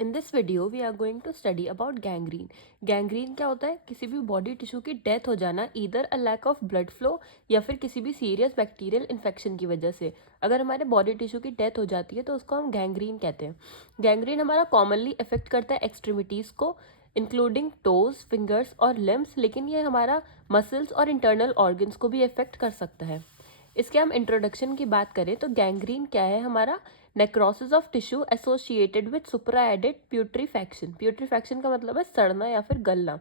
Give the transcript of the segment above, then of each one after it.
In this video we are going to study about gangrene. Gangrene क्या होता है? किसी भी बॉडी टिश्यू की डेथ हो जाना, either a lack of blood flow या फिर किसी भी सीरियस बैक्टीरियल इन्फेक्शन की वजह से। अगर हमारे बॉडी टिश्यू की डेथ हो जाती है तो उसको हम गैंग्रीन कहते हैं। गैंग्रीन हमारा कॉमनली इफेक्ट करता है एक्सट्रीमिटीज़ को, इंक्लूडिंग टोज, फिंगर्स और लिम्स, लेकिन ये हमारा मसल्स और इंटरनल ऑर्गन्स को भी इफेक्ट कर सकता है। इसके हम इंट्रोडक्शन की बात करें तो गैंग्रीन क्या है? हमारा necrosis of tissue associated with superadded putrefaction. Putrefaction का मतलब है सड़ना या फिर गलना।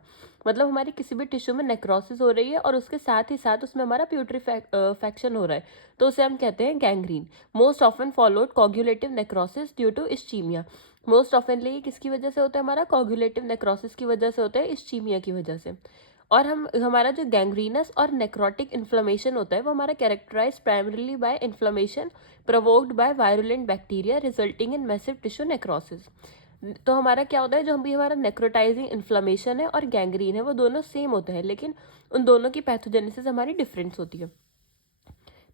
मतलब हमारी किसी भी टिश्यू में नेक्रोसिस हो रही है और उसके साथ ही साथ उसमें हमारा प्यूट्रीफैक्शन हो रहा है, तो उसे हम कहते हैं gangrene. Most often followed coagulative necrosis due to ischemia. Most oftenly किसकी वजह से होता है? हमारा कोगुलेटिव नेक्रोसिस की वजह से होता है, इस्चीमिया की वजह से। और हम हमारा जो गैंग्रीनस और नेक्रोटिक इन्फ्लेमेशन होता है वो हमारा characterize primarily by inflammation provoked by virulent bacteria resulting in massive tissue necrosis. तो हमारा क्या होता है, जो भी हमारा नेक्रोटाइजिंग इन्फ्लेमेशन है और गैंग्रीन है वो दोनों सेम होते हैं, लेकिन उन दोनों की पैथोजेनेसिस हमारी डिफरेंस होती है।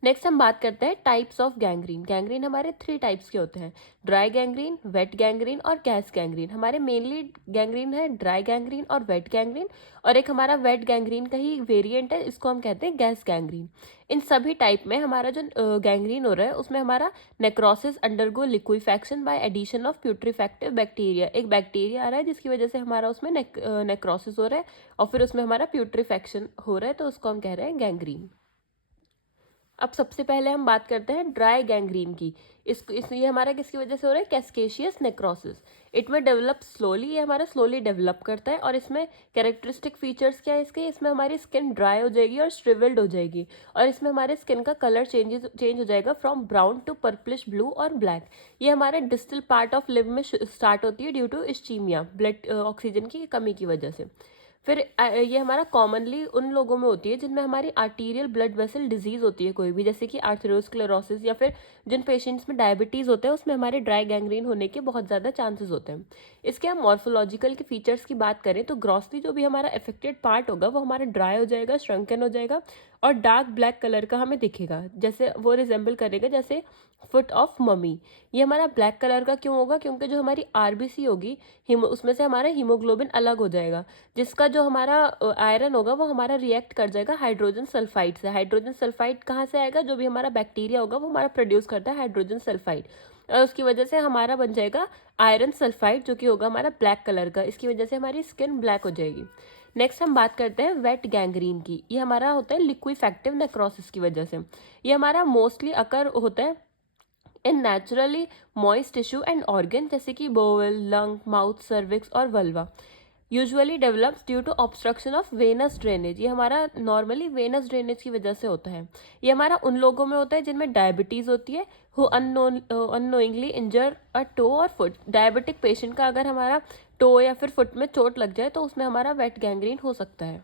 नेक्स्ट हम बात करते हैं टाइप्स ऑफ गैंग्रीन। गैंग्रीन हमारे 3 टाइप्स के होते हैं, ड्राई गैंग्रीन, वेट गैंग्रीन और गैस गैंग्रीन। हमारे मेनली गैंग्रीन है ड्राई गैंग्रीन और वेट गैंग्रीन, और एक हमारा वेट गैंग्रीन का ही वेरिएंट है, इसको हम कहते हैं गैस गैंग्रीन। इन सभी टाइप में हमारा जो गैंग्रीन हो रहा है उसमें हमारा necrosis undergo liquefaction by addition of putrefactive bacteria. एक बैक्टीरिया आ रहा है जिसकी वजह से हमारा उसमें नेक्रोसिस हो रहा है और फिर उसमें हमारा प्यूट्रीफैक्शन हो रहा है, तो उसको हम कह रहे हैं गैंग्रीन। अब सबसे पहले हम बात करते हैं ड्राई गैंग्रीन की। ये हमारा किसकी वजह से हो रहा है? कैस्केशियस नेक्रोसिस। इट में डेवलप स्लोली, ये हमारा स्लोली डेवलप करता है, और इसमें कैरेक्टरिस्टिक फीचर्स क्या है इसके? इसमें हमारी स्किन ड्राई हो जाएगी और श्रिवल्ड हो जाएगी, और इसमें हमारे स्किन का कलर चेंज हो जाएगा from brown to purplish blue और ब्लैक। ये हमारे डिस्टल पार्ट ऑफ लिव में स्टार्ट होती है due to ischemia, blood oxygen की कमी की वजह से। फिर ये हमारा कॉमनली उन लोगों में होती है जिनमें हमारी आर्टीरियल ब्लड वेसल डिजीज होती है कोई भी, जैसे कि आर्थेरोस्क्लेरोसिस, या फिर जिन पेशेंट्स में डायबिटीज़ होते हैं उसमें हमारे ड्राई गैंग्रीन होने के बहुत ज़्यादा चांसेस होते हैं। इसके हम मॉर्फोलॉजिकल के फीचर्स की बात करें तो ग्रॉसली जो भी हमारा अफेक्टेड पार्ट होगा वो हमारा ड्राई हो जाएगा, श्रंकन हो जाएगा और डार्क ब्लैक कलर का हमें दिखेगा, जैसे वो रिजेंबल करेगा जैसे फुट ऑफ ममी। ये हमारा ब्लैक कलर का क्यों होगा? क्योंकि जो हमारी आरबीसी होगी उसमें से हमारा हीमोग्लोबिन अलग हो जाएगा, जिसका जो हमारा आयरन होगा वो हमारा रिएक्ट कर जाएगा हाइड्रोजन सल्फाइड से। हाइड्रोजन सल्फाइड कहाँ से आएगा? जो भी हमारा बैक्टीरिया होगा वो हमारा प्रोड्यूस करता है हाइड्रोजन सल्फाइड, और उसकी वजह से हमारा बन जाएगा आयरन सल्फाइड, जो कि होगा हमारा ब्लैक कलर का। इसकी वजह से हमारी स्किन ब्लैक हो जाएगी। नेक्स्ट हम बात करते हैं वेट गैंग्रीन की। ये हमारा होता है लिक्विफैक्टिव नेक्रोसिस की वजह से। ये हमारा मोस्टली अकर होता है in naturally moist tissue and organ, जैसे कि बोवल, लंग, माउथ, सर्विक्स और vulva. Usually develops due to obstruction of venous drainage. ये हमारा नॉर्मली वेनस ड्रेनेज की वजह से होता है। ये हमारा उन लोगों में होता है जिनमें डायबिटीज़ होती है, who unknowingly injure a toe और फुट। डायबिटिक पेशेंट का अगर हमारा टो या फिर फुट में चोट लग जाए तो उसमें हमारा वेट गैंग्रीन हो सकता है।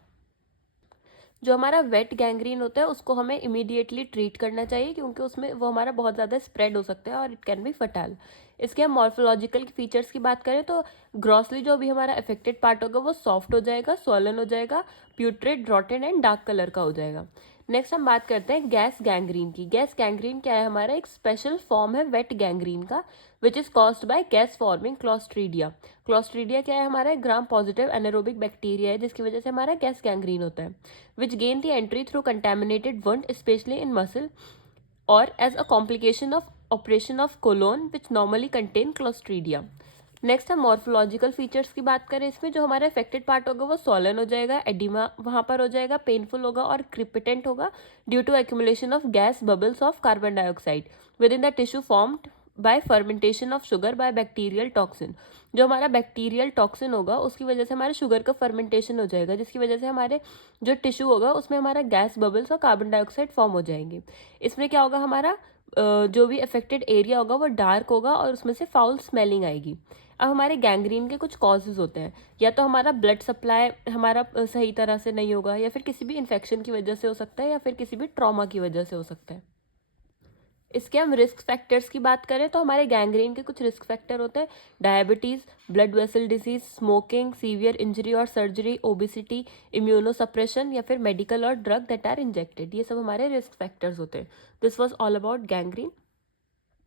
जो हमारा वेट गैंग्रीन होता है उसको हमें इमीडिएटली ट्रीट करना चाहिए, क्योंकि उसमें वो हमारा बहुत ज़्यादा स्प्रेड हो सकता है और इट कैन बी फटाल। इसके हम मॉर्फोलॉजिकल फीचर्स की बात करें तो ग्रॉसली जो भी हमारा अफेक्टेड पार्ट होगा वो सॉफ्ट हो जाएगा, स्वॉलन हो जाएगा, putrid, rotted and dark colour का हो जाएगा। नेक्स्ट हम बात करते हैं गैस गैंग्रीन की। गैस गैंग्रीन क्या है? हमारा एक स्पेशल फॉर्म है वेट गैंग्रीन का, which is caused by gas forming clostridia. Clostridia क्या है? हमारा एक ग्राम पॉजिटिव एनारोबिक बैक्टीरिया है जिसकी वजह से हमारा गैस गैंग्रीन होता है, which gain the entry through contaminated wound specially in muscle और as a complication of operation of colon which normally contain clostridia. Next हम मॉर्फोलॉजिकल फीचर्स की बात करें, इसमें जो हमारा अफेक्टेड पार्ट होगा वो सॉलन हो जाएगा, एडिमा वहाँ पर हो जाएगा, पेनफुल होगा और क्रिपिटेंट होगा due to accumulation of gas bubbles of carbon dioxide within the tissue formed by fermentation of sugar by bacterial toxin. जो हमारा बैक्टीरियल टॉक्सिन होगा उसकी वजह से हमारे शुगर का फर्मेंटेशन हो जाएगा, जिसकी वजह से हमारे जो टिश्यू होगा उसमें हमारा गैस बबल्स और कार्बन डाइऑक्साइड फॉर्म हो जाएंगे। इसमें क्या होगा? हमारा जो भी अफेक्टेड एरिया होगा वो डार्क होगा और उसमें से फाउल स्मेलिंग आएगी। अब हमारे गैंग्रीन के कुछ कॉजेज होते हैं, या तो हमारा ब्लड सप्लाई हमारा सही तरह से नहीं होगा, या फिर किसी भी इन्फेक्शन की वजह से हो सकता है, या फिर किसी भी ट्रॉमा की वजह से हो सकता है। इसके हम रिस्क फैक्टर्स की बात करें तो हमारे गैंग्रीन के कुछ रिस्क फैक्टर होते हैं, diabetes, blood vessel disease, smoking, severe injury और सर्जरी, ओबिसिटी, इम्यूनोसप्रेशन, या फिर मेडिकल और ड्रग दैट आर इंजेक्टेड। ये सब हमारे रिस्क फैक्टर्स होते हैं। This was all about gangrene.